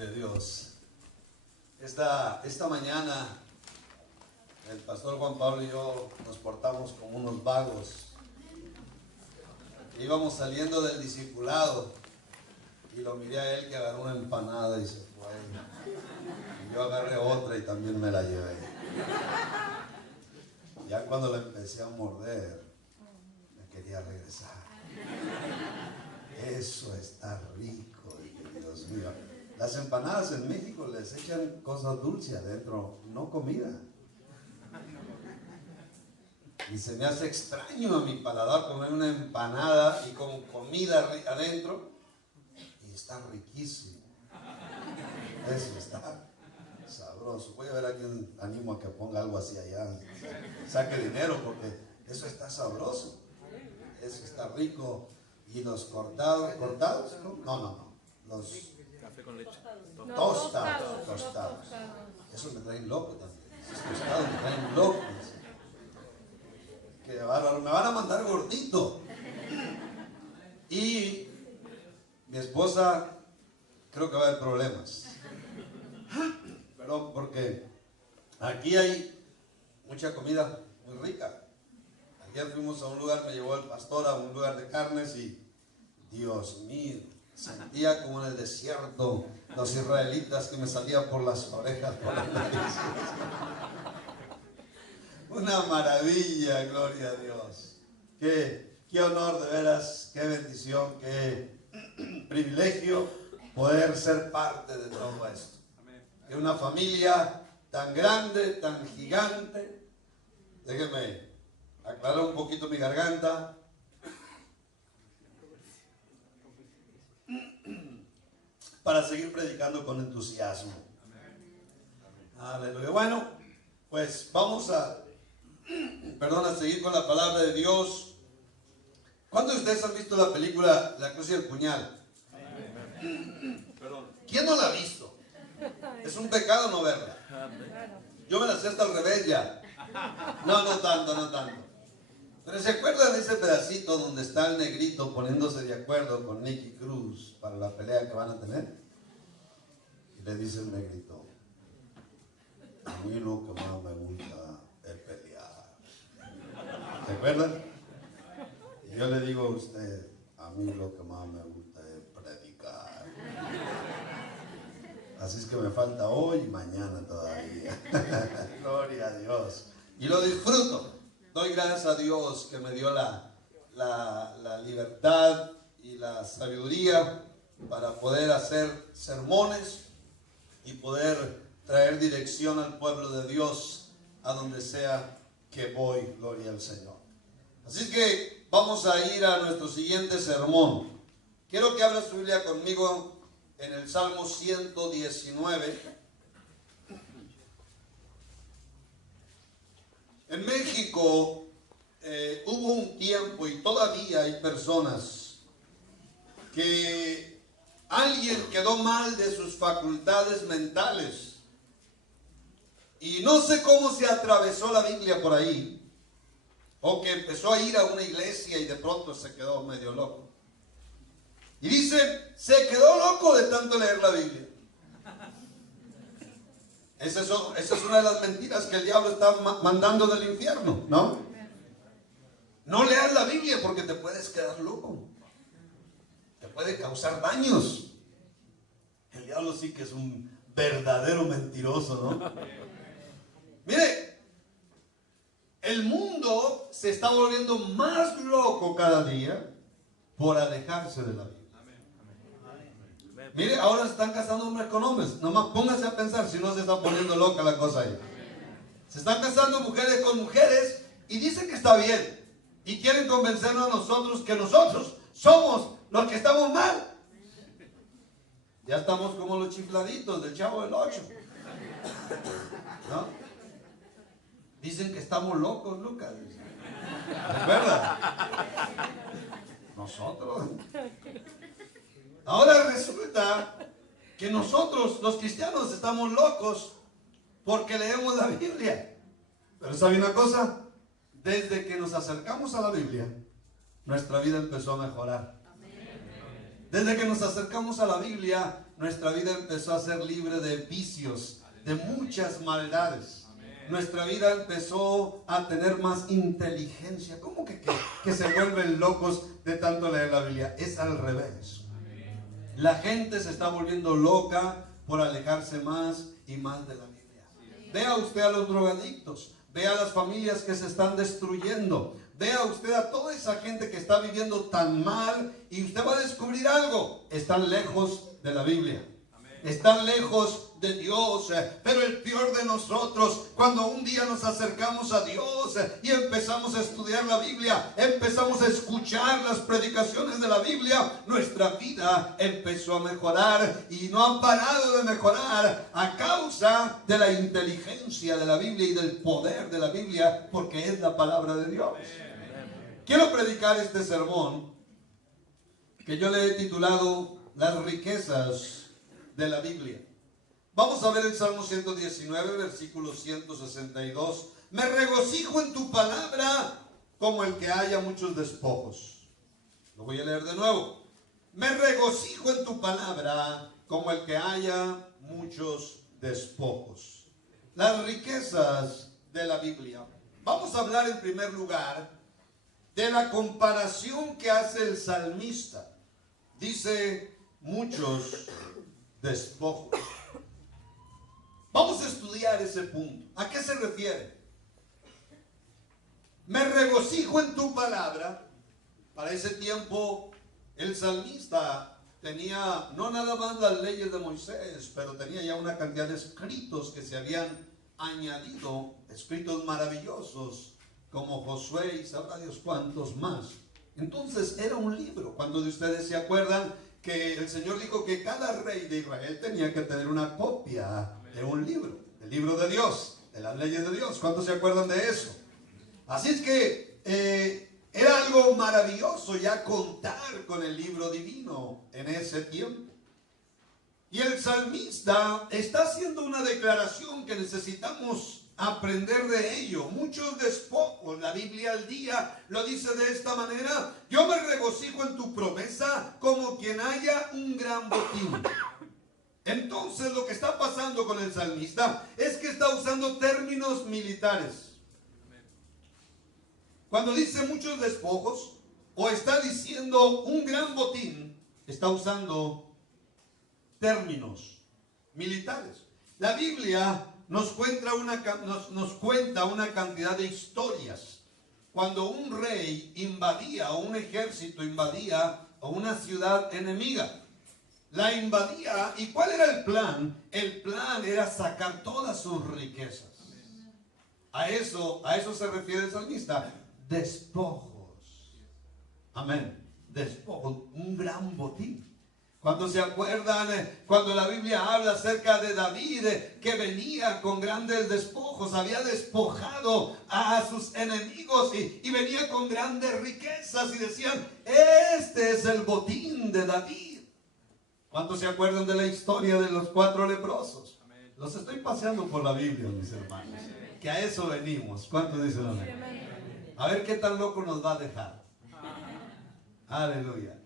Gloria a Dios. Esta mañana el pastor Juan Pablo y yo nos portamos como unos vagos. Íbamos saliendo del discipulado y lo miré a él que agarró una empanada y se fue. Y yo agarré otra y también me la llevé. Ya cuando la empecé a morder, me quería regresar. Eso está rico, Dios mío. Las empanadas en México les echan cosas dulces adentro, no comida. Y se me hace extraño a mi paladar comer una empanada y con comida adentro. Y está riquísimo. Eso está sabroso. Voy a ver a quién animo a que ponga algo así allá. Saque dinero porque eso está sabroso. Eso está rico. Y los ¿cortados? No. Los café con leche. Tostados. Eso me traen loco también. Esos tostados me traen loco. Que bárbaro, me van a mandar gordito. Y mi esposa creo que va a haber problemas. Pero porque aquí hay mucha comida muy rica. Ayer fuimos a un lugar, me llevó el pastor a un lugar de carnes y Dios mío, sentía como en el desierto los israelitas que me salían por las orejas, por las narices. Una maravilla, gloria a Dios. Qué honor, de veras, qué bendición, qué privilegio poder ser parte de todo esto. De una familia tan grande, tan gigante. Déjenme aclarar un poquito mi garganta. Para seguir predicando con entusiasmo. Aleluya. Bueno, pues vamos a seguir con la palabra de Dios. ¿Cuántos de ustedes han visto la película La Cruz y el Puñal? ¿Quién no la ha visto? Es un pecado no verla. Yo me la sé hasta al revés ya. No tanto. Pero ¿se acuerdan de ese pedacito donde está el negrito poniéndose de acuerdo con Nicky Cruz para la pelea que van a tener? Y le dice el negrito: a mí lo que más me gusta es pelear. ¿Se acuerdan? Y yo le digo a usted: a mí lo que más me gusta es predicar. Así es que me falta hoy y mañana todavía. Gloria a Dios. Y lo disfruto. Doy gracias a Dios que me dio la libertad y la sabiduría para poder hacer sermones y poder traer dirección al pueblo de Dios a donde sea que voy. Gloria al Señor. Así que vamos a ir a nuestro siguiente sermón. Quiero que abra su Biblia conmigo en el Salmo 119. En México hubo un tiempo y todavía hay personas que alguien quedó mal de sus facultades mentales y no sé cómo se atravesó la Biblia por ahí, o que empezó a ir a una iglesia y de pronto se quedó medio loco. Y dicen, se quedó loco de tanto leer la Biblia. Esa es una de las mentiras que el diablo está mandando del infierno, ¿no? No leas la Biblia porque te puedes quedar loco. Te puede causar daños. El diablo sí que es un verdadero mentiroso, ¿no? Mire, el mundo se está volviendo más loco cada día por alejarse de la Biblia. Mire, ahora se están casando hombres con hombres. Nomás póngase a pensar si no se está poniendo loca la cosa ahí. Se están casando mujeres con mujeres y dicen que está bien. Y quieren convencernos a nosotros que nosotros somos los que estamos mal. Ya estamos como los chifladitos del Chavo del 8. ¿No? Dicen que estamos locos, Lucas. ¿Verdad? Nosotros. Ahora resulta que nosotros, los cristianos, estamos locos porque leemos la Biblia. Pero ¿sabe una cosa? Desde que nos acercamos a la Biblia, nuestra vida empezó a mejorar. Desde que nos acercamos a la Biblia, nuestra vida empezó a ser libre de vicios, de muchas maldades. Nuestra vida empezó a tener más inteligencia. ¿Cómo que se vuelven locos de tanto leer la Biblia? Es al revés. La gente se está volviendo loca por alejarse más y más de la Biblia. Vea usted a los drogadictos, vea a las familias que se están destruyendo, vea usted a toda esa gente que está viviendo tan mal, y usted va a descubrir algo: están lejos de la Biblia, están lejos de Dios. Pero el peor de nosotros, cuando un día nos acercamos a Dios y empezamos a estudiar la Biblia, empezamos a escuchar las predicaciones de la Biblia, nuestra vida empezó a mejorar, y no ha parado de mejorar a causa de la inteligencia de la Biblia y del poder de la Biblia, porque es la palabra de Dios. Quiero predicar este sermón que yo le he titulado Las riquezas de la Biblia. Vamos a ver el Salmo 119, versículo 162. Me regocijo en tu palabra como el que haya muchos despojos. Lo voy a leer de nuevo. Me regocijo en tu palabra como el que haya muchos despojos. Las riquezas de la Biblia. Vamos a hablar en primer lugar de la comparación que hace el salmista. Dice muchos despojos. Vamos a estudiar ese punto. ¿A qué se refiere? Me regocijo en tu palabra. Para ese tiempo el salmista tenía no nada más las leyes de Moisés, pero tenía ya una cantidad de escritos que se habían añadido, escritos maravillosos como Josué y sabrá Dios cuántos más. Entonces era un libro. Cuando de ustedes se acuerdan que el Señor dijo que cada rey de Israel tenía que tener una copia de un libro, del libro de Dios, de las leyes de Dios. ¿Cuántos se acuerdan de eso? Así es que era algo maravilloso ya contar con el libro divino en ese tiempo. Y el salmista está haciendo una declaración que necesitamos aprender de ello. Muchos despojos. La Biblia al día lo dice de esta manera: yo me regocijo en tu promesa como quien haya un gran botín. Entonces lo que está pasando con el salmista es que está usando términos militares. Cuando dice muchos despojos o está diciendo un gran botín, está usando términos militares. La Biblia nos cuenta una cantidad de historias. Cuando un rey invadía, o un ejército invadía a una ciudad enemiga, la invadía, ¿y cuál era el plan? El plan era sacar todas sus riquezas. A eso se refiere el salmista. Despojos. Amén. Despojos, un gran botín. Cuando se acuerdan, cuando la Biblia habla acerca de David, que venía con grandes despojos, había despojado a sus enemigos y venía con grandes riquezas, y decían: este es el botín de David. ¿Cuántos se acuerdan de la historia de los 4 leprosos? Amén. Los estoy paseando por la Biblia, mis hermanos, que a eso venimos. ¿Cuántos dicen amén? A ver qué tan loco nos va a dejar. Aleluya.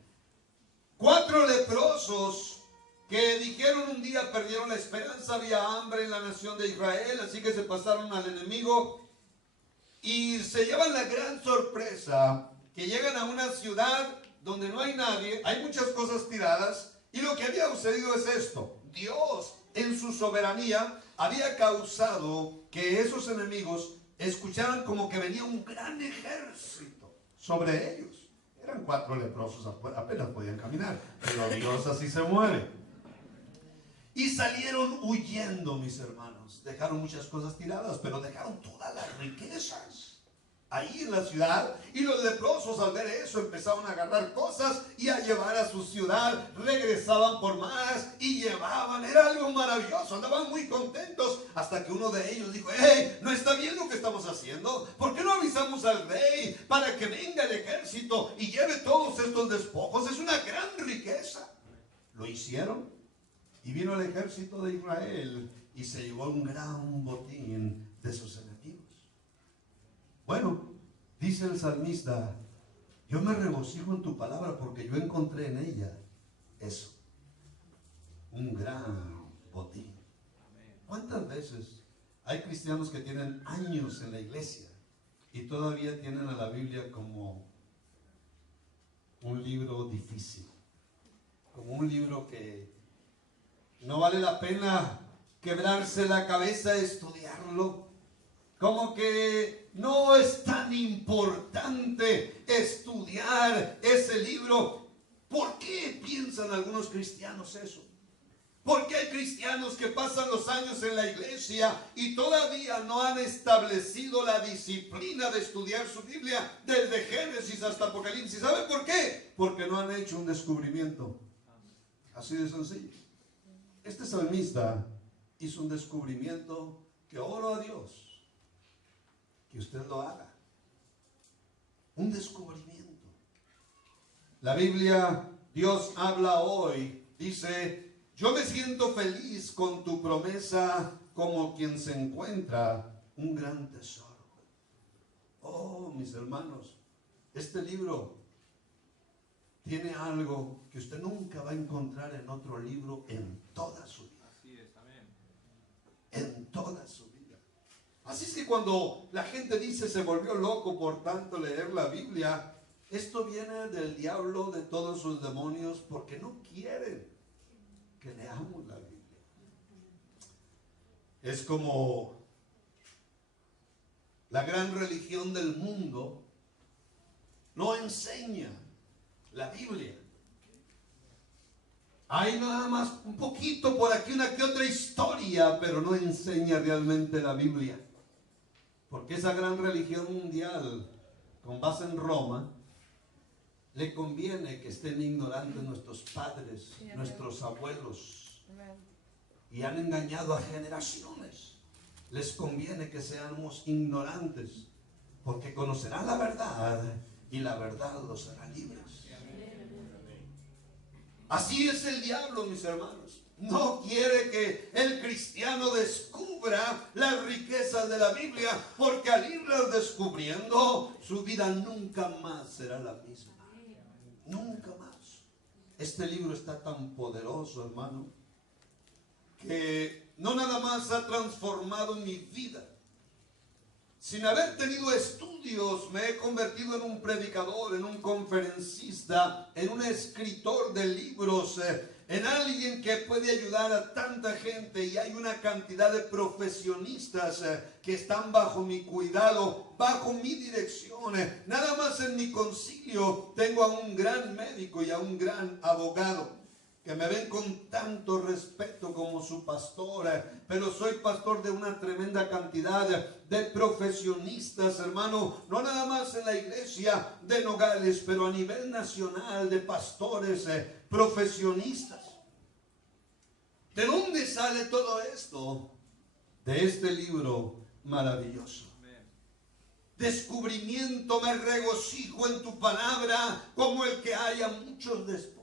4 leprosos que dijeron un día, perdieron la esperanza, había hambre en la nación de Israel, así que se pasaron al enemigo y se llevan la gran sorpresa que llegan a una ciudad donde no hay nadie, hay muchas cosas tiradas. Y lo que había sucedido es esto: Dios en su soberanía había causado que esos enemigos escucharan como que venía un gran ejército sobre ellos. Eran 4 leprosos, apenas podían caminar, pero Dios así se mueve. Y salieron huyendo, mis hermanos. Dejaron muchas cosas tiradas, pero dejaron todas las riquezas ahí en la ciudad. Y los leprosos, al ver eso, empezaron a agarrar cosas y a llevar a su ciudad. Regresaban por más y llevaban. Era algo maravilloso, andaban muy contentos, hasta que uno de ellos dijo: hey, no está bien lo que estamos haciendo. ¿Por qué no avisamos al rey para que venga el ejército y lleve todos estos despojos? Es una gran riqueza. Lo hicieron, y vino el ejército de Israel y se llevó un gran botín de sus enemigos. Bueno, dice el salmista: yo me regocijo en tu palabra porque yo encontré en ella eso. un gran botín. ¿Cuántas veces hay cristianos que tienen años en la iglesia y todavía tienen a la Biblia como un libro difícil, como un libro que no vale la pena quebrarse la cabeza a estudiarlo? Como que no es tan importante estudiar ese libro. ¿Por qué piensan algunos cristianos eso? ¿Por qué hay cristianos que pasan los años en la iglesia y todavía no han establecido la disciplina de estudiar su Biblia desde Génesis hasta Apocalipsis? ¿Saben por qué? Porque no han hecho un descubrimiento. Así de sencillo. Este salmista hizo un descubrimiento que oro a Dios que usted lo haga. Un descubrimiento. La Biblia, Dios habla hoy, dice: yo me siento feliz con tu promesa como quien se encuentra un gran tesoro. Oh, mis hermanos, este libro tiene algo que usted nunca va a encontrar en otro libro en toda su vida. Así es, amén. En toda su vida. Así es que cuando la gente dice se volvió loco por tanto leer la Biblia, esto viene del diablo, de todos sus demonios, porque no quieren que leamos la Biblia. Es como la gran religión del mundo no enseña la Biblia. Hay nada más un poquito por aquí, una que otra historia, pero no enseña realmente la Biblia. Porque esa gran religión mundial, con base en Roma, le conviene que estén ignorantes nuestros padres, nuestros abuelos, y han engañado a generaciones. Les conviene que seamos ignorantes, porque conocerán la verdad y la verdad los hará libres. Así es el diablo, mis hermanos. No quiere que el cristiano descubra las riquezas de la Biblia, porque al irlas descubriendo, su vida nunca más será la misma. Nunca más. Este libro está tan poderoso, hermano, que no nada más ha transformado mi vida. Sin haber tenido estudios, me he convertido en un predicador, en un conferencista, en un escritor de libros, en alguien que puede ayudar a tanta gente. Y hay una cantidad de profesionistas que están bajo mi cuidado, bajo mi dirección. Nada más en mi concilio tengo a un gran médico y a un gran abogado que me ven con tanto respeto como su pastor, pero soy pastor de una tremenda cantidad de profesionistas, hermano, no nada más en la iglesia de Nogales, pero a nivel nacional, de pastores, profesionistas. ¿De dónde sale todo esto? De este libro maravilloso. Descubrimiento, me regocijo en tu palabra como el que haya muchos despojos.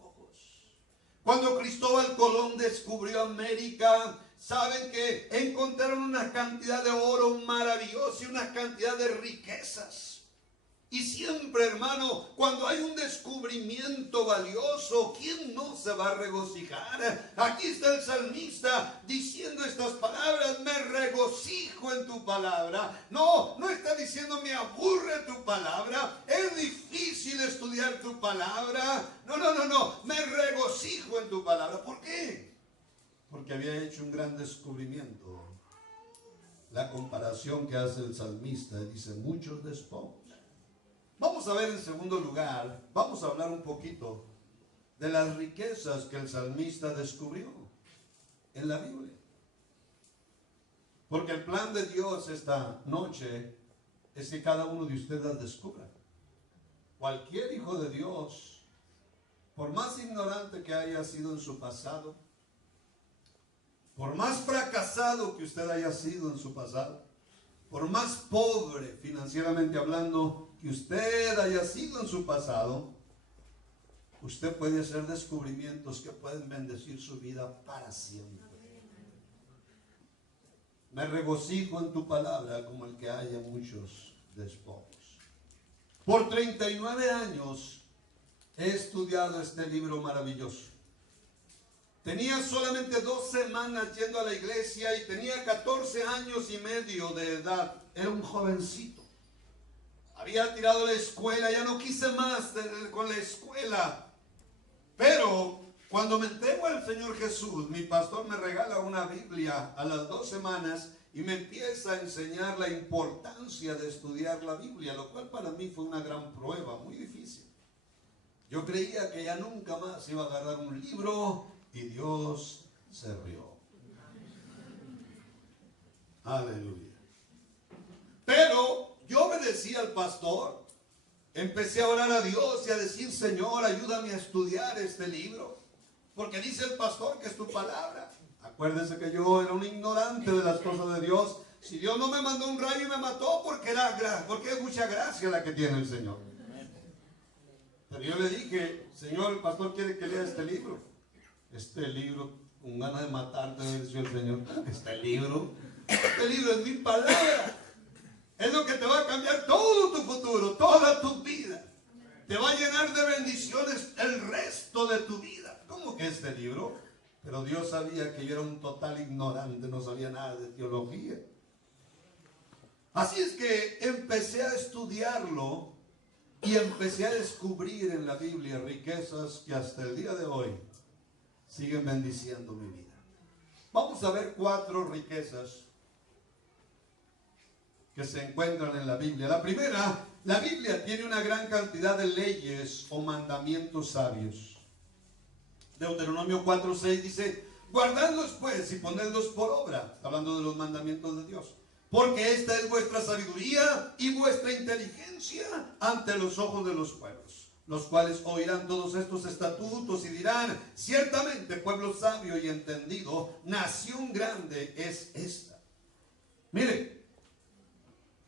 Cuando Cristóbal Colón descubrió América, saben que encontraron una cantidad de oro maravilloso y una cantidad de riquezas. Y siempre, hermano, cuando hay un descubrimiento valioso, ¿quién no se va a regocijar? Aquí está el salmista diciendo estas palabras: me regocijo en tu palabra. No está diciendo me aburre tu palabra, es difícil estudiar tu palabra. No, me regocijo en tu palabra. ¿Por qué? Porque había hecho un gran descubrimiento. La comparación que hace el salmista, dice muchos despojos. Vamos a ver en segundo lugar, vamos a hablar un poquito de las riquezas que el salmista descubrió en la Biblia. Porque el plan de Dios esta noche es que cada uno de ustedes las descubra. Cualquier hijo de Dios, por más ignorante que haya sido en su pasado, por más fracasado que usted haya sido en su pasado, por más pobre financieramente hablando que usted haya sido en su pasado, usted puede hacer descubrimientos que pueden bendecir su vida para siempre. Me regocijo en tu palabra como el que haya muchos despojos. Por 39 años he estudiado este libro maravilloso. Tenía solamente 2 semanas yendo a la iglesia y tenía 14 años y medio de edad. Era un jovencito. Había tirado la escuela, ya no quise más con la escuela. Pero cuando me entrego al Señor Jesús, mi pastor me regala una Biblia a las 2 semanas y me empieza a enseñar la importancia de estudiar la Biblia, lo cual para mí fue una gran prueba, muy difícil. Yo creía que ya nunca más iba a agarrar un libro y Dios se rió. Aleluya. Pero yo obedecí al pastor. Empecé a orar a Dios y a decir: Señor, ayúdame a estudiar este libro, porque dice el pastor que es tu palabra. Acuérdense que yo era un ignorante de las cosas de Dios. Si Dios no me mandó un rayo y me mató, porque es mucha gracia la que tiene el Señor. Pero yo le dije: Señor, el pastor quiere que lea este libro. Este libro, con ganas de matarte, me decía el Señor. Este libro es mi palabra. Es lo que te va a cambiar todo tu futuro, toda tu vida. Te va a llenar de bendiciones el resto de tu vida. ¿Cómo que este libro? Pero Dios sabía que yo era un total ignorante, no sabía nada de teología. Así es que empecé a estudiarlo y empecé a descubrir en la Biblia riquezas que hasta el día de hoy siguen bendiciendo mi vida. Vamos a ver 4 riquezas que se encuentran en la Biblia. La primera, la Biblia tiene una gran cantidad de leyes o mandamientos sabios. Deuteronomio 4:6 dice: guardadlos pues y ponedlos por obra, hablando de los mandamientos de Dios, porque esta es vuestra sabiduría y vuestra inteligencia ante los ojos de los pueblos, los cuales oirán todos estos estatutos y dirán: ciertamente pueblo sabio y entendido, nación grande es esta. Mire,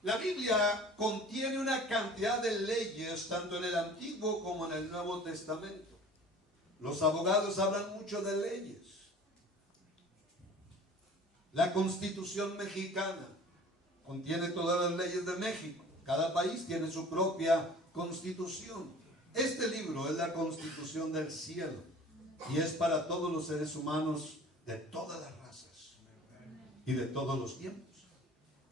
la Biblia contiene una cantidad de leyes, tanto en el Antiguo como en el Nuevo Testamento. Los abogados hablan mucho de leyes. La Constitución mexicana contiene todas las leyes de México. Cada país tiene su propia constitución. Este libro es la Constitución del cielo y es para todos los seres humanos de todas las razas y de todos los tiempos.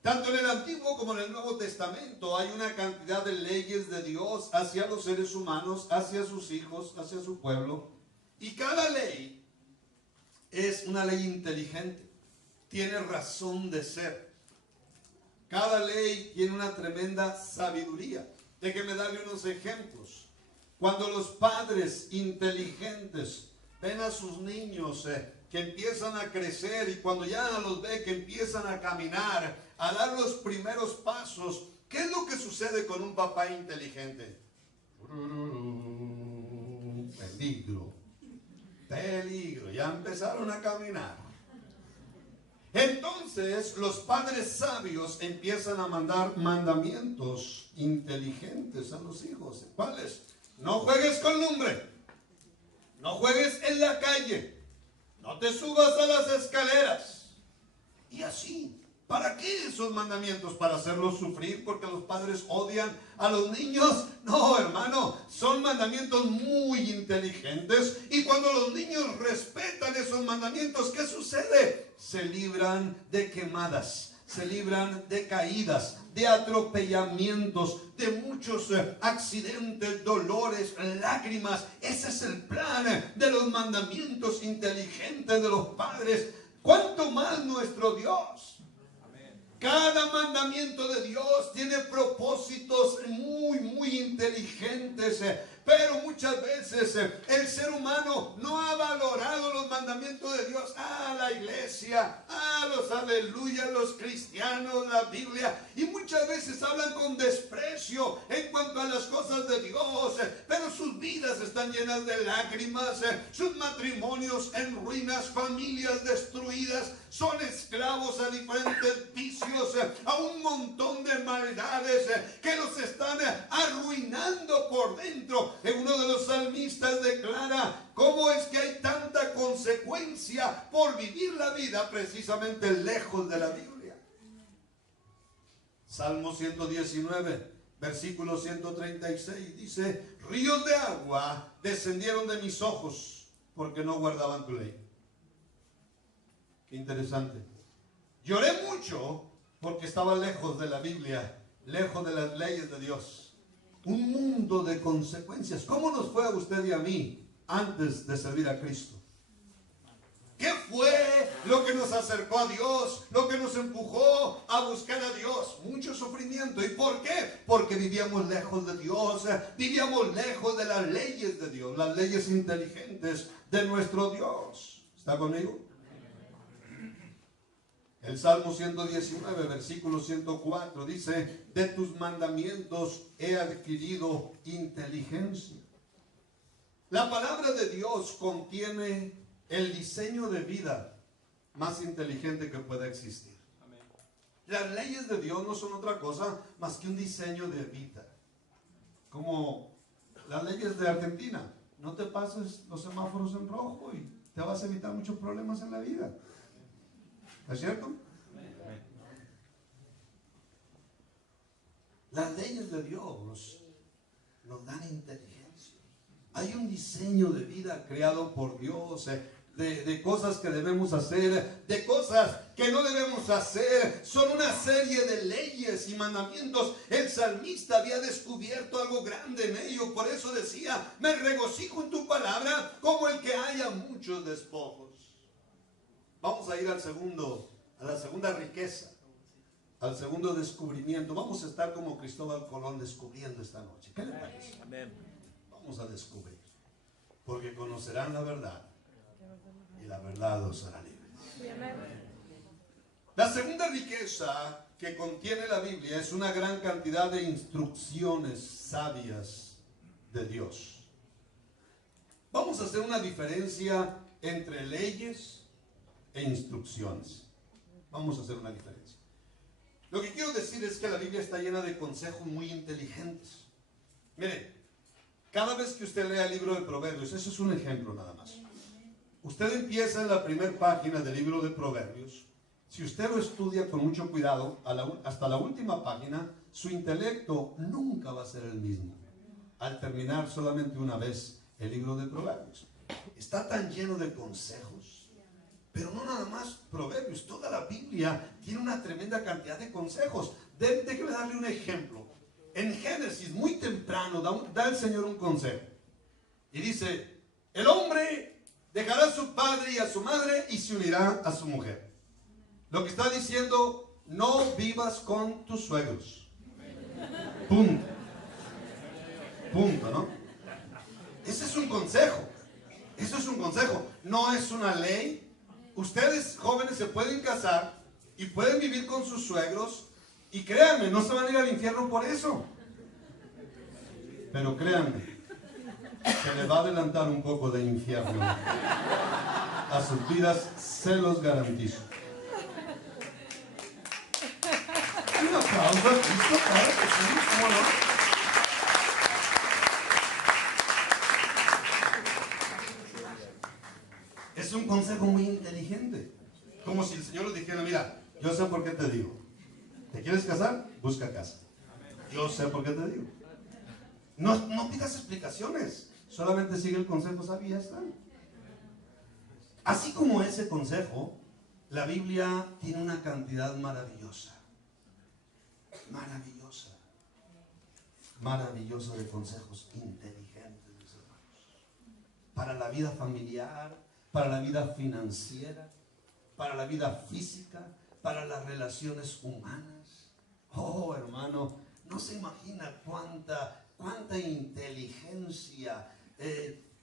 Tanto en el Antiguo como en el Nuevo Testamento hay una cantidad de leyes de Dios hacia los seres humanos, hacia sus hijos, hacia su pueblo. Y cada ley es una ley inteligente, tiene razón de ser. Cada ley tiene una tremenda sabiduría. Déjenme darle unos ejemplos. Cuando los padres inteligentes ven a sus niños que empiezan a crecer, y cuando ya los ve que empiezan a caminar, a dar los primeros pasos, ¿qué es lo que sucede con un papá inteligente? Peligro, peligro, ya empezaron a caminar. Entonces los padres sabios empiezan a mandar mandamientos inteligentes a los hijos. ¿Cuáles? No juegues con lumbre, no juegues en la calle, no te subas a las escaleras. Y así. ¿Para qué esos mandamientos? ¿Para hacerlos sufrir porque los padres odian a los niños? No, hermano, son mandamientos muy inteligentes. Y cuando los niños respetan esos mandamientos, ¿qué sucede? Se libran de quemadas, se libran de caídas, de atropellamientos, de muchos accidentes, dolores, lágrimas. Ese es el plan de los mandamientos inteligentes de los padres. ¿Cuánto más nuestro Dios? Cada mandamiento de Dios tiene propósitos muy inteligentes, pero muchas veces el ser humano no ha valorado los mandamientos de Dios. La iglesia, los aleluya, los cristianos, la Biblia, y muchas veces hablan con desprecio en cuanto a las cosas de Dios, pero sus vidas están llenas de lágrimas, sus matrimonios en ruinas, familias destruidas, son esclavos a diferentes vicios, a un montón de maldades que los están arruinando por dentro. Uno de los salmistas declara: ¿cómo es que hay tanta consecuencia por vivir la vida precisamente lejos de la Biblia? Salmo 119, versículo 136 dice: ríos de agua descendieron de mis ojos porque no guardaban tu ley. Interesante. Lloré mucho porque estaba lejos de la Biblia, lejos de las leyes de Dios. Un mundo de consecuencias. ¿Cómo nos fue a usted y a mí antes de servir a Cristo? ¿Qué fue lo que nos acercó a Dios? Lo que nos empujó a buscar a Dios. Mucho sufrimiento. ¿Y por qué? Porque vivíamos lejos de Dios. Vivíamos lejos de las leyes de Dios. Las leyes inteligentes de nuestro Dios. ¿Está conmigo? El Salmo 119, versículo 104 dice: de tus mandamientos he adquirido inteligencia. La palabra de Dios contiene el diseño de vida más inteligente que pueda existir. Amén. Las leyes de Dios no son otra cosa más que un diseño de vida. Como las leyes de Argentina. No te pases los semáforos en rojo y te vas a evitar muchos problemas en la vida. ¿Es cierto? Amén. Las leyes de Dios nos dan inteligencia. Hay un diseño de vida creado por Dios, de cosas que debemos hacer, de cosas que no debemos hacer. Son una serie de leyes y mandamientos. El salmista había descubierto algo grande en ello. Por eso decía: me regocijo en tu palabra como el que haya muchos despojos. Vamos a ir a la segunda riqueza, al segundo descubrimiento. Vamos a estar como Cristóbal Colón descubriendo esta noche. ¿Qué le parece? Amén. Vamos a descubrir, porque conocerán la verdad y la verdad los hará libres. La segunda riqueza que contiene la Biblia es una gran cantidad de instrucciones sabias de Dios. Vamos a hacer una diferencia entre leyes e instrucciones. Vamos a hacer una diferencia. Lo que quiero decir es que la Biblia está llena de consejos muy inteligentes. Mire, cada vez que usted lea el libro de Proverbios, eso es un ejemplo nada más. Usted empieza en la primera página del libro de Proverbios. Si usted lo estudia con mucho cuidado, hasta la última página, su intelecto nunca va a ser el mismo. Al terminar solamente una vez el libro de Proverbios. Está tan lleno de consejos. Pero no nada más Proverbios, toda la Biblia tiene una tremenda cantidad de consejos. Déjeme darle un ejemplo. En Génesis, muy temprano, da el Señor un consejo. Y dice: el hombre dejará a su padre y a su madre y se unirá a su mujer. Lo que está diciendo: no vivas con tus suegros. Punto. Punto, ¿no? Ese es un consejo. Eso es un consejo. No es una ley. Ustedes jóvenes se pueden casar y pueden vivir con sus suegros, y créanme, no se van a ir al infierno por eso. Pero créanme, se les va a adelantar un poco de infierno a sus vidas, se los garantizo. Un aplauso a Cristo, claro que sí, ¿cómo no? Es un consejo muy inteligente. Como si el Señor les dijera: mira, yo sé por qué te digo. ¿Te quieres casar? Busca casa. Yo sé por qué te digo. No pidas explicaciones. Solamente sigue el consejo sabio y ya está. Así como ese consejo, la Biblia tiene una cantidad maravillosa. Maravillosa. Maravillosa de consejos inteligentes, mis hermanos. Para la vida familiar, para la vida financiera, para la vida física, para las relaciones humanas. Oh, hermano, no se imagina cuánta inteligencia,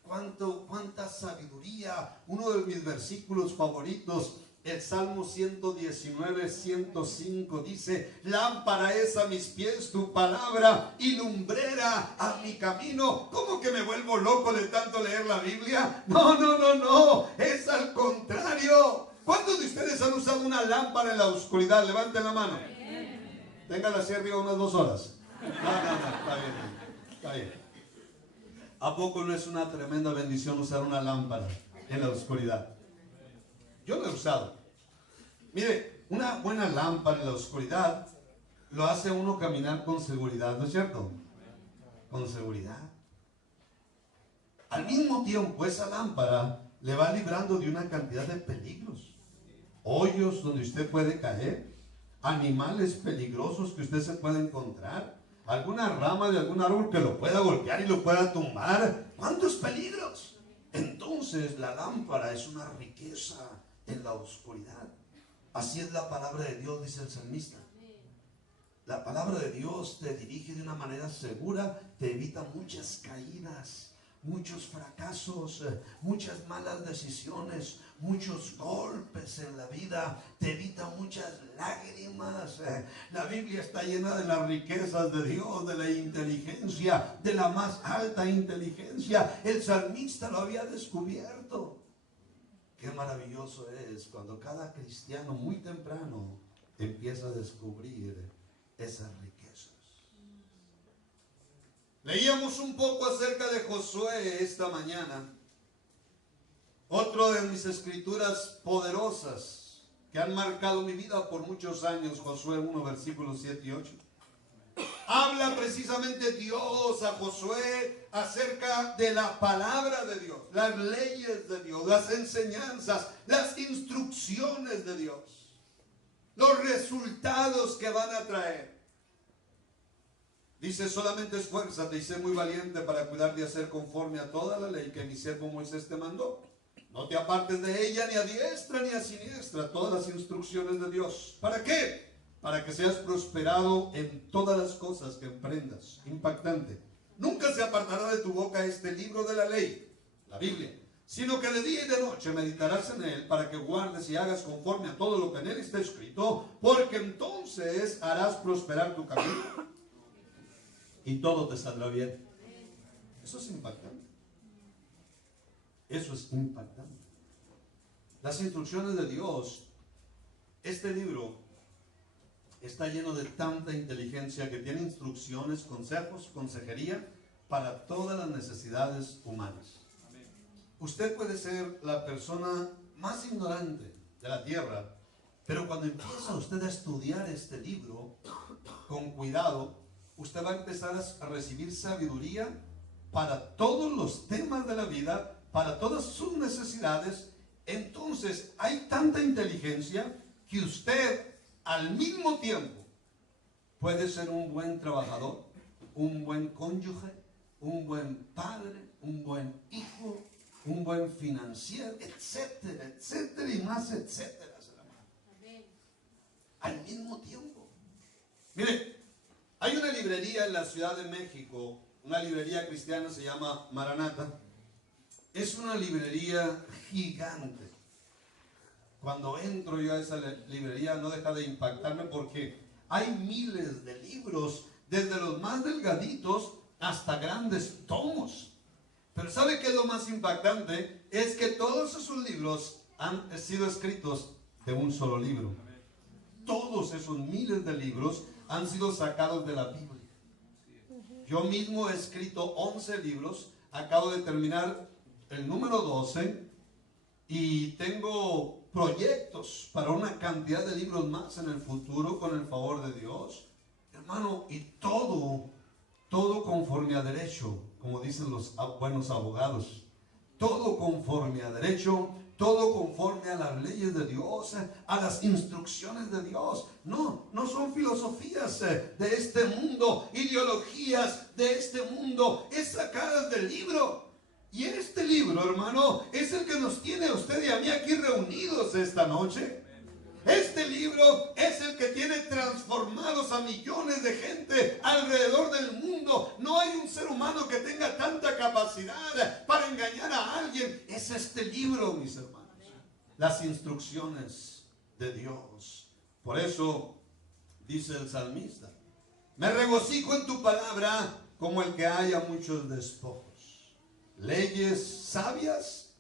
cuánta sabiduría. Uno de mis versículos favoritos, el Salmo 119, 105, dice: lámpara es a mis pies tu palabra y lumbrera a mi camino. ¿Cómo que me vuelvo loco de tanto leer la Biblia? No, es al contrario. ¿Cuántos de ustedes han usado una lámpara en la oscuridad? Levanten la mano. Ténganla así arriba unas 2 horas. No, está bien. ¿A poco no es una tremenda bendición usar una lámpara en la oscuridad? Yo lo he usado. Mire, una buena lámpara en la oscuridad lo hace a uno caminar con seguridad, ¿no es cierto? Con seguridad. Al mismo tiempo, esa lámpara le va librando de una cantidad de peligros. hoyos donde usted puede caer, animales peligrosos que usted se puede encontrar, alguna rama de algún árbol que lo pueda golpear y lo pueda tumbar. ¿Cuántos peligros? Entonces la lámpara es una riqueza en la oscuridad. Así es la palabra de Dios, dice el salmista. La palabra de Dios te dirige de una manera segura, te evita muchas caídas, muchos fracasos, muchas malas decisiones, muchos golpes en la vida, te evita muchas lágrimas. La Biblia está llena de las riquezas de Dios, de la inteligencia, de la más alta inteligencia. El salmista lo había descubierto. Qué maravilloso es cuando cada cristiano muy temprano empieza a descubrir esas riquezas. Leíamos un poco acerca de Josué esta mañana. Otro de mis escrituras poderosas que han marcado mi vida por muchos años, Josué 1, versículos 7 y 8. Habla precisamente Dios a Josué acerca de la palabra de Dios, las leyes de Dios, las enseñanzas, las instrucciones de Dios, los resultados que van a traer. Dice: solamente esfuérzate y sé muy valiente para cuidar de hacer conforme a toda la ley que mi siervo Moisés te mandó. No te apartes de ella ni a diestra ni a siniestra, todas las instrucciones de Dios. ¿Para qué? Para que seas prosperado en todas las cosas que emprendas. Impactante. Nunca se apartará de tu boca este libro de la ley, la Biblia, sino que de día y de noche meditarás en él, para que guardes y hagas conforme a todo lo que en él está escrito, porque entonces harás prosperar tu camino y todo te saldrá bien. Eso es impactante. Eso es impactante. Las instrucciones de Dios. Este libro está lleno de tanta inteligencia que tiene instrucciones, consejos, consejería para todas las necesidades humanas. Usted puede ser la persona más ignorante de la tierra, pero cuando empieza usted a estudiar este libro con cuidado, usted va a empezar a recibir sabiduría para todos los temas de la vida, para todas sus necesidades. Entonces hay tanta inteligencia que usted al mismo tiempo puede ser un buen trabajador, un buen cónyuge, un buen padre, un buen hijo, un buen financiero, etcétera, etcétera y más etcétera. Al mismo tiempo. Mire, hay una librería en la Ciudad de México, una librería cristiana, se llama Maranata. Es una librería gigante. Cuando entro yo a esa librería no deja de impactarme porque hay miles de libros, desde los más delgaditos hasta grandes tomos. Pero ¿sabe qué es lo más impactante? Es que todos esos libros han sido escritos de un solo libro. Todos esos miles de libros han sido sacados de la Biblia. Yo mismo he escrito 11 libros, acabo de terminar el número 12 y tengo proyectos para una cantidad de libros más en el futuro con el favor de Dios. Hermano, y todo conforme a derecho, como dicen los buenos abogados. Todo conforme a derecho, todo conforme a las leyes de Dios, a las instrucciones de Dios. No son filosofías de este mundo, ideologías de este mundo, es sacadas del libro. Y este libro, hermano, es el que nos tiene a usted y a mí aquí reunidos esta noche. Este libro es el que tiene transformados a millones de gente alrededor del mundo. No hay un ser humano que tenga tanta capacidad para engañar a alguien. Es este libro, mis hermanos. Las instrucciones de Dios. Por eso dice el salmista: me regocijo en tu palabra como el que haya muchos despojos. Leyes sabias,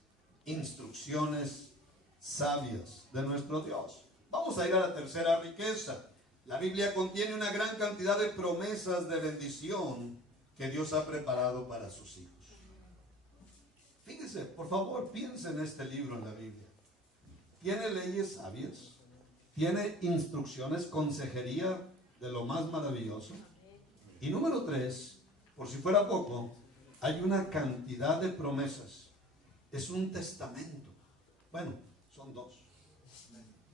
instrucciones sabias de nuestro Dios. Vamos a ir a la tercera riqueza. La Biblia contiene una gran cantidad de promesas de bendición que Dios ha preparado para sus hijos. Fíjese, por favor, piense en este libro en la Biblia. Tiene leyes sabias, tiene instrucciones, consejería de lo más maravilloso. Y número 3, por si fuera poco, hay una cantidad de promesas. Es un testamento. Bueno, son 2.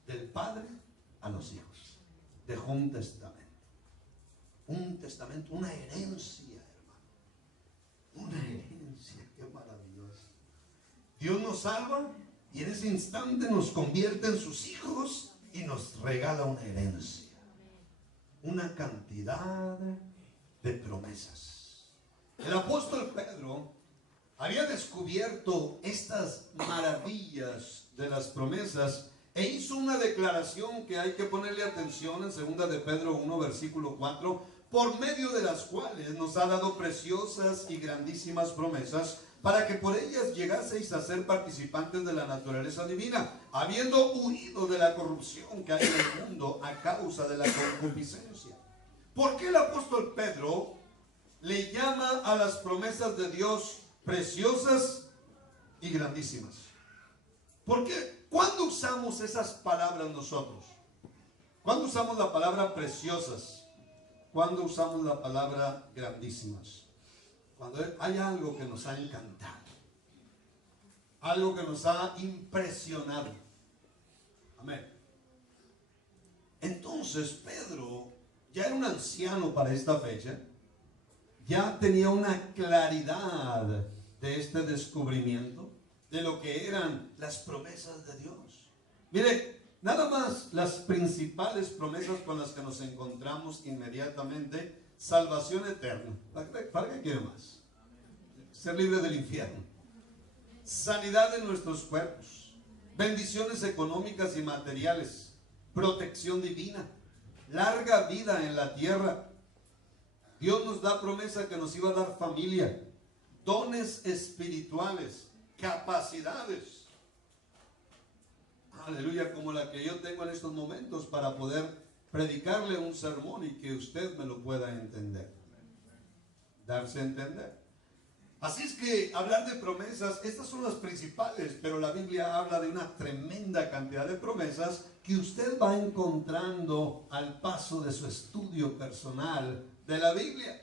del padre a los hijos. Dejó un testamento. Un testamento, una herencia, hermano. Una herencia, qué maravilloso. Dios nos salva y en ese instante nos convierte en sus hijos y nos regala una herencia. Una cantidad de promesas. El apóstol Pedro había descubierto estas maravillas de las promesas e hizo una declaración que hay que ponerle atención en 2 de Pedro 1, versículo 4, por medio de las cuales nos ha dado preciosas y grandísimas promesas, para que por ellas llegaseis a ser participantes de la naturaleza divina, habiendo huido de la corrupción que hay en el mundo a causa de la concupiscencia. ¿Por qué el apóstol Pedro le llama a las promesas de Dios preciosas y grandísimas? ¿Por qué? ¿Cuándo usamos esas palabras nosotros? ¿Cuándo usamos la palabra preciosas? ¿Cuándo usamos la palabra grandísimas? Cuando hay algo que nos ha encantado, algo que nos ha impresionado. Amén. Entonces Pedro ya era un anciano para esta fecha, ya tenía una claridad de este descubrimiento, de lo que eran las promesas de Dios. Mire, nada más las principales promesas con las que nos encontramos inmediatamente: salvación eterna. ¿Para qué quiere más? Ser libre del infierno, sanidad de nuestros cuerpos, bendiciones económicas y materiales, protección divina, larga vida en la tierra. Dios nos da promesa que nos iba a dar familia, dones espirituales, capacidades. Aleluya, como la que yo tengo en estos momentos para poder predicarle un sermón y que usted me lo pueda entender, darse a entender. Así es que hablar de promesas, estas son las principales, pero la Biblia habla de una tremenda cantidad de promesas que usted va encontrando al paso de su estudio personal de la Biblia.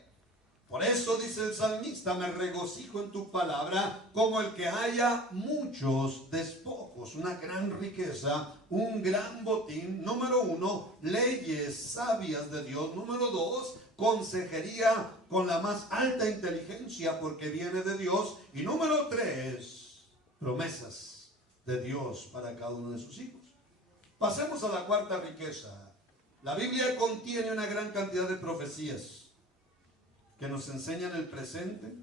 Por eso dice el salmista: me regocijo en tu palabra como el que haya muchos despojos, una gran riqueza, un gran botín. Número 1, leyes sabias de Dios. Número 2, consejería con la más alta inteligencia porque viene de Dios. Y número 3, promesas de Dios para cada uno de sus hijos. Pasemos a la cuarta riqueza. La Biblia contiene una gran cantidad de profecías que nos enseñan el presente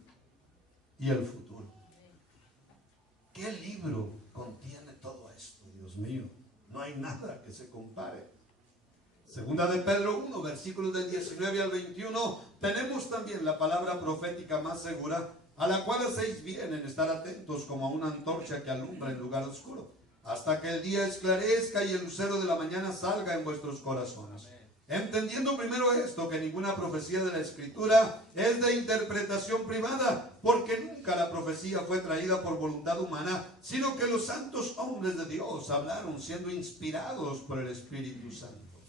y el futuro. ¿Qué libro contiene todo esto? Dios mío, no hay nada que se compare. 2 de Pedro 1, versículos del 19 al 21, tenemos también la palabra profética más segura, a la cual hacéis bien en estar atentos como a una antorcha que alumbra en lugar oscuro, hasta que el día esclarezca y el lucero de la mañana salga en vuestros corazones. Entendiendo primero esto, que ninguna profecía de la Escritura es de interpretación privada, porque nunca la profecía fue traída por voluntad humana, sino que los santos hombres de Dios hablaron siendo inspirados por el Espíritu Santo.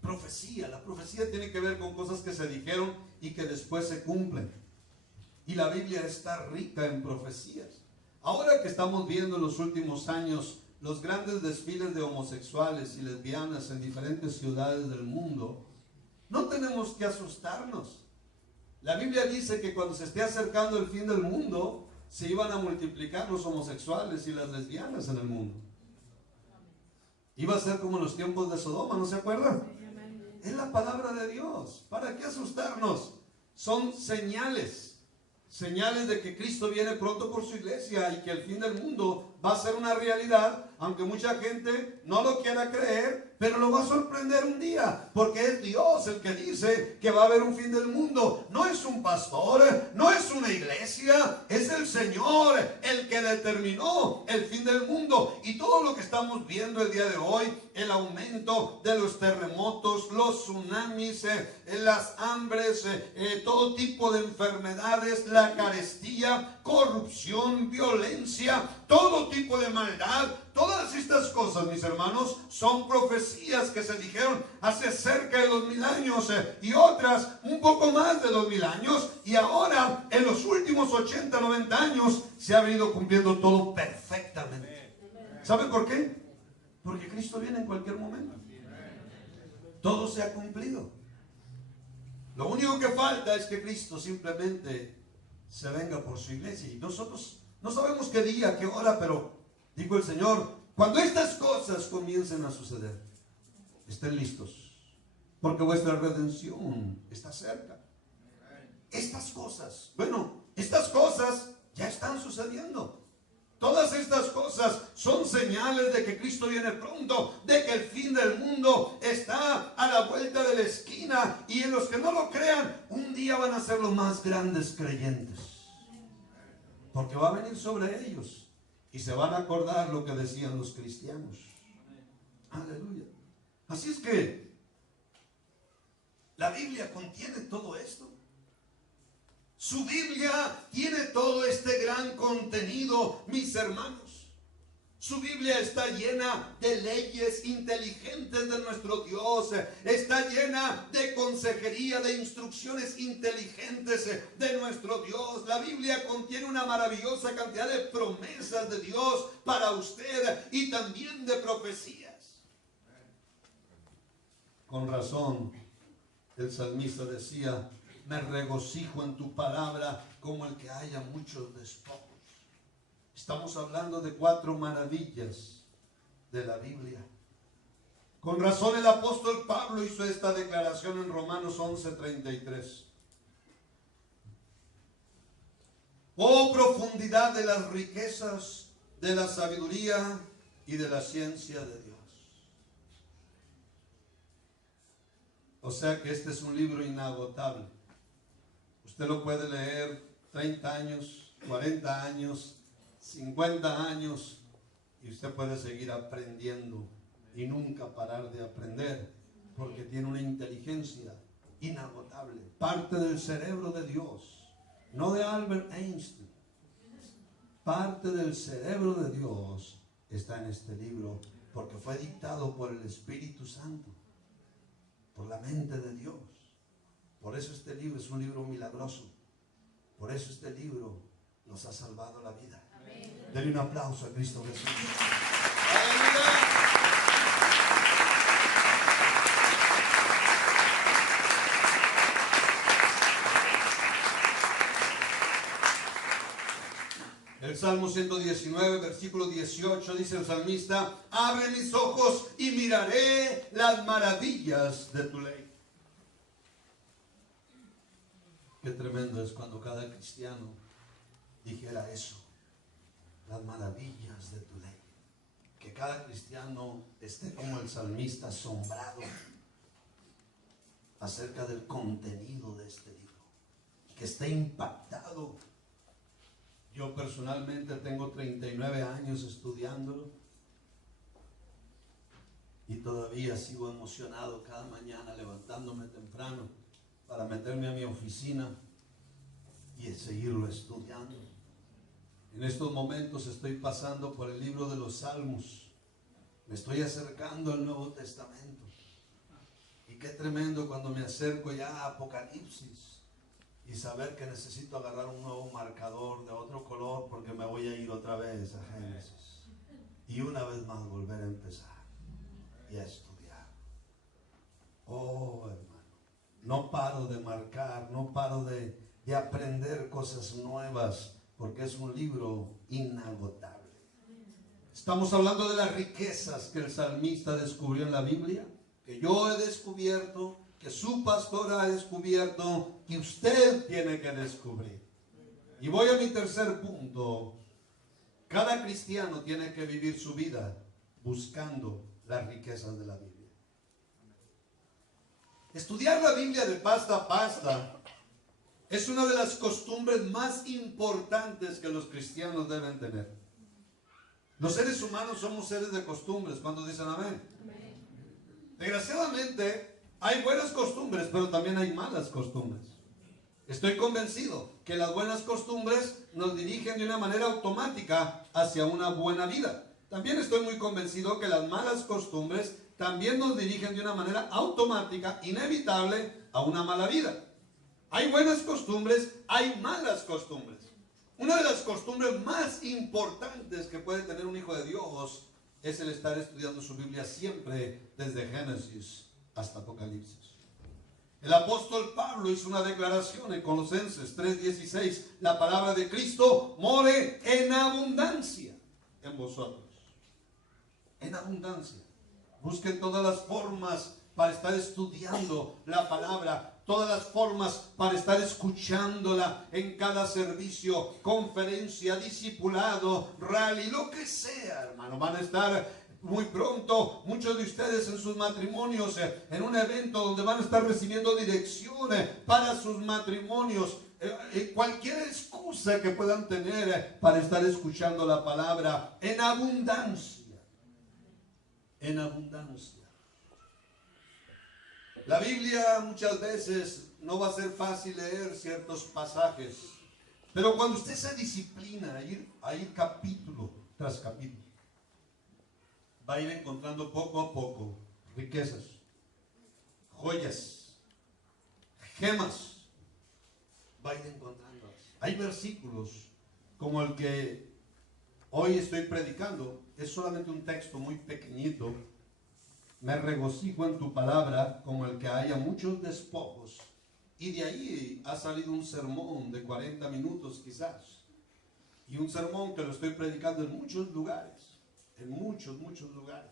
Profecía, la profecía tiene que ver con cosas que se dijeron y que después se cumplen. Y la Biblia está rica en profecías. Ahora que estamos viendo en los últimos años los grandes desfiles de homosexuales y lesbianas en diferentes ciudades del mundo, no tenemos que asustarnos. La Biblia dice que cuando se esté acercando el fin del mundo, se iban a multiplicar los homosexuales y las lesbianas en el mundo. Iba a ser como en los tiempos de Sodoma, ¿no se acuerdan? Es la palabra de Dios. ¿Para qué asustarnos? Son señales de que Cristo viene pronto por su iglesia y que el fin del mundo va a ser una realidad, aunque mucha gente no lo quiera creer, pero lo va a sorprender un día, porque es Dios el que dice que va a haber un fin del mundo. No es un pastor, no es una iglesia, es el Señor el que determinó el fin del mundo. Y todo lo que estamos viendo el día de hoy, el aumento de los terremotos, los tsunamis, las hambres, todo tipo de enfermedades, la carestía, corrupción, violencia, todo tipo de maldad, todas estas cosas, mis hermanos, son profecías que se dijeron hace cerca de 2000 años y otras un poco más de 2000 años, y ahora en los últimos 80, 90 años se ha venido cumpliendo todo perfectamente. ¿Sabe por qué? Porque Cristo viene en cualquier momento. Todo se ha cumplido. Lo único que falta es que Cristo simplemente se venga por su iglesia. Y nosotros no sabemos qué día, qué hora, pero dijo el Señor, cuando estas cosas comiencen a suceder, estén listos, porque vuestra redención está cerca. Estas cosas ya están sucediendo. Todas estas cosas son señales de que Cristo viene pronto, de que el fin del mundo está a la vuelta de la esquina, y en los que no lo crean, un día van a ser los más grandes creyentes, porque va a venir sobre ellos y se van a acordar lo que decían los cristianos. Aleluya. Así es que la Biblia contiene todo esto. Su Biblia tiene todo este gran contenido, mis hermanos. Su Biblia está llena de leyes inteligentes de nuestro Dios. Está llena de consejería, de instrucciones inteligentes de nuestro Dios. La Biblia contiene una maravillosa cantidad de promesas de Dios para usted y también de profecías. Con razón, el salmista decía, me regocijo en tu palabra como el que haya muchos despojos. Estamos hablando de 4 maravillas de la Biblia. Con razón el apóstol Pablo hizo esta declaración en Romanos 11:33. Oh profundidad de las riquezas, de la sabiduría y de la ciencia de Dios. O sea que este es un libro inagotable. Usted lo puede leer 30 años, 40 años, 50 años, y usted puede seguir aprendiendo y nunca parar de aprender, porque tiene una inteligencia inagotable, parte del cerebro de Dios, no de Albert Einstein. Parte del cerebro de Dios está en este libro, porque fue dictado por el Espíritu Santo, por la mente de Dios. Por eso este libro es un libro milagroso. Por eso este libro nos ha salvado la vida. Amén. Denle un aplauso a Cristo Jesús. El Salmo 119, versículo 18, dice el salmista, abre mis ojos y miraré las maravillas de tu ley. Qué tremendo es cuando cada cristiano dijera eso, las maravillas de tu ley. Que cada cristiano esté como el salmista, asombrado acerca del contenido de este libro, que esté impactado. Yo personalmente tengo 39 años estudiándolo y todavía sigo emocionado cada mañana levantándome temprano para meterme a mi oficina y seguirlo estudiando. En estos momentos estoy pasando por el libro de los Salmos. Me estoy acercando al Nuevo Testamento. Y qué tremendo cuando me acerco ya a Apocalipsis y saber que necesito agarrar un nuevo marcador de otro color porque me voy a ir otra vez a Génesis. Y una vez más volver a empezar y a estudiar. Oh, hermano. No paro de marcar, no paro de aprender cosas nuevas, porque es un libro inagotable. Estamos hablando de las riquezas que el salmista descubrió en la Biblia, que yo he descubierto, que su pastor ha descubierto, que usted tiene que descubrir. Y voy a mi tercer punto. Cada cristiano tiene que vivir su vida buscando las riquezas de la Biblia. Estudiar la Biblia de pasta a pasta es una de las costumbres más importantes que los cristianos deben tener. Los seres humanos somos seres de costumbres. ¿Cuántos dicen amén? Desgraciadamente hay buenas costumbres, pero también hay malas costumbres. Estoy convencido que las buenas costumbres nos dirigen de una manera automática hacia una buena vida. También estoy muy convencido que las malas costumbres también nos dirigen de una manera automática, inevitable, a una mala vida. Hay buenas costumbres, hay malas costumbres. Una de las costumbres más importantes que puede tener un hijo de Dios es el estar estudiando su Biblia siempre desde Génesis hasta Apocalipsis. El apóstol Pablo hizo una declaración en Colosenses 3:16: la palabra de Cristo more en abundancia en vosotros. En abundancia. Busquen todas las formas para estar estudiando la palabra, todas las formas para estar escuchándola en cada servicio, conferencia, discipulado, rally, lo que sea, hermano. Van a estar muy pronto muchos de ustedes en sus matrimonios, en un evento donde van a estar recibiendo direcciones para sus matrimonios. Cualquier excusa que puedan tener para estar escuchando la palabra en abundancia. En abundancia. La Biblia muchas veces no va a ser fácil leer ciertos pasajes, pero cuando usted se disciplina a ir capítulo tras capítulo, va a ir encontrando poco a poco riquezas, joyas, gemas. Va a ir encontrando. Hay versículos como el que hoy estoy predicando. Es solamente un texto muy pequeñito. Me regocijo en tu palabra, como el que haya muchos despojos. Y de ahí ha salido un sermón de 40 minutos quizás. Y un sermón que lo estoy predicando en muchos lugares. En muchos lugares.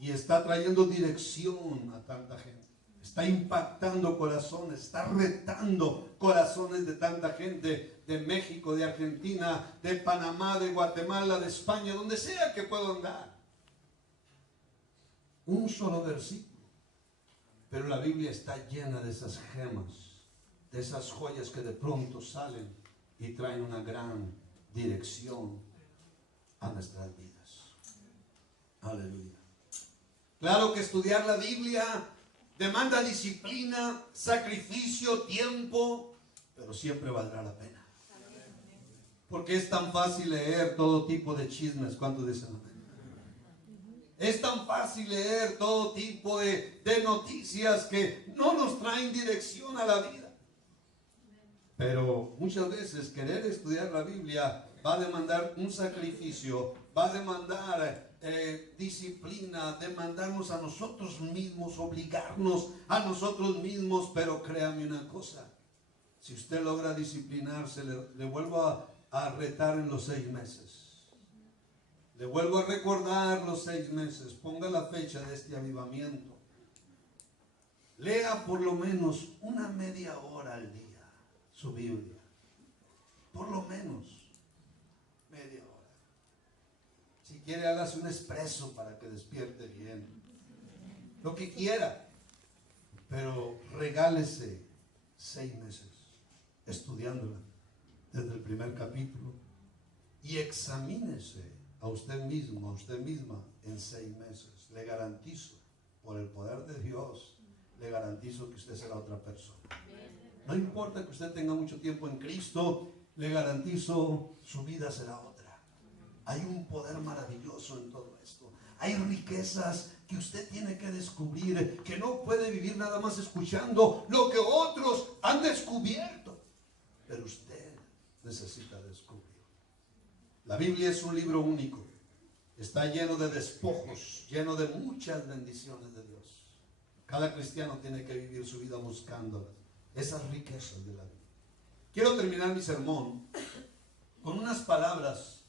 Y está trayendo dirección a tanta gente. Está impactando corazones, está retando corazones de tanta gente, de México, de Argentina, de Panamá, de Guatemala, de España, donde sea que puedo andar. Un solo versículo. Pero la Biblia está llena de esas gemas, de esas joyas que de pronto salen y traen una gran dirección a nuestras vidas. Aleluya. Claro que estudiar la Biblia demanda disciplina, sacrificio, tiempo, pero siempre valdrá la pena. Porque es tan fácil leer todo tipo de chismes. ¿Cuántos dicen amén? Es tan fácil leer todo tipo de noticias que no nos traen dirección a la vida. Pero muchas veces querer estudiar la Biblia va a demandar un sacrificio, va a demandar disciplina, demandarnos a nosotros mismos, obligarnos a nosotros mismos. Pero créame una cosa, si usted logra disciplinarse, le vuelvo a retar en los 6 meses. Le vuelvo a recordar los 6 meses. Ponga la fecha de este avivamiento. Lea por lo menos una media hora al día su Biblia. Por lo menos media hora. Si quiere, hágase un expreso para que despierte bien. Lo que quiera. Pero regálese 6 meses estudiándola desde el primer capítulo. Y examínese a usted mismo, a usted misma en 6 meses. Le garantizo, por el poder de Dios, le garantizo que usted será otra persona. No importa que usted tenga mucho tiempo en Cristo, le garantizo, su vida será otra. Hay un poder maravilloso en todo esto. Hay riquezas que usted tiene que descubrir, que no puede vivir nada más escuchando lo que otros han descubierto. Pero usted necesita descubrir. La Biblia es un libro único. Está lleno de despojos, lleno de muchas bendiciones de Dios. Cada cristiano tiene que vivir su vida buscando esas riquezas de la vida. Quiero terminar mi sermón con unas palabras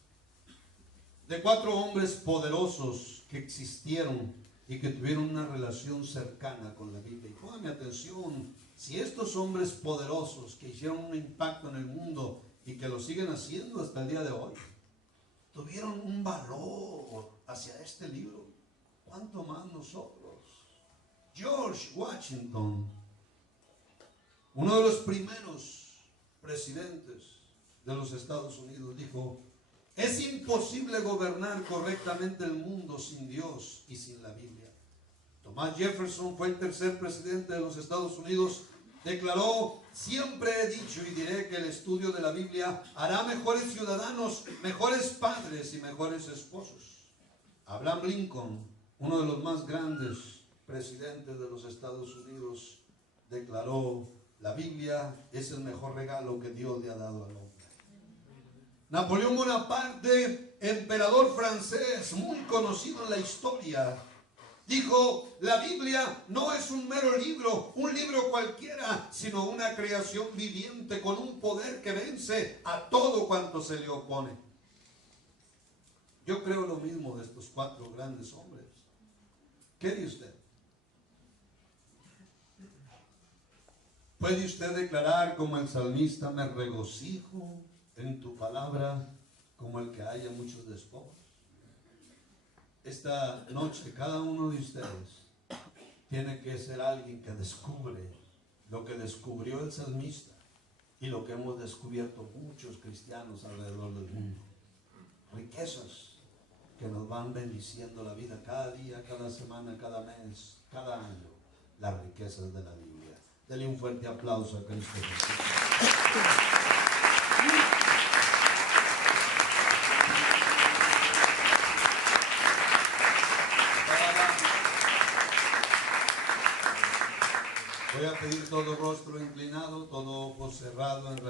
de 4 hombres poderosos que existieron y que tuvieron una relación cercana con la Biblia. Y póngame atención, si estos hombres poderosos que hicieron un impacto en el mundo y que lo siguen haciendo hasta el día de hoy, tuvieron un valor hacia este libro, ¿cuánto más nosotros? George Washington, uno de los primeros presidentes de los Estados Unidos, dijo: es imposible gobernar correctamente el mundo sin Dios y sin la Biblia. Thomas Jefferson fue el tercer presidente de los Estados Unidos. Declaró: siempre he dicho y diré que el estudio de la Biblia hará mejores ciudadanos, mejores padres y mejores esposos. Abraham Lincoln, uno de los más grandes presidentes de los Estados Unidos, declaró: la Biblia es el mejor regalo que Dios le ha dado al hombre. Napoleón Bonaparte emperador francés muy conocido en la historia, dijo: la Biblia no es un mero libro, un libro cualquiera, sino una creación viviente con un poder que vence a todo cuanto se le opone. Yo creo lo mismo de estos 4 grandes hombres. ¿Qué dice usted? ¿Puede usted declarar como el salmista: me regocijo en tu palabra como el que haya muchos despojos? Esta noche cada uno de ustedes tiene que ser alguien que descubre lo que descubrió el salmista y lo que hemos descubierto muchos cristianos alrededor del mundo. Riquezas que nos van bendiciendo la vida cada día, cada semana, cada mes, cada año. Las riquezas de la Biblia. Dele un fuerte aplauso a Cristo Jesús. Voy a pedir todo rostro inclinado, todo ojo cerrado en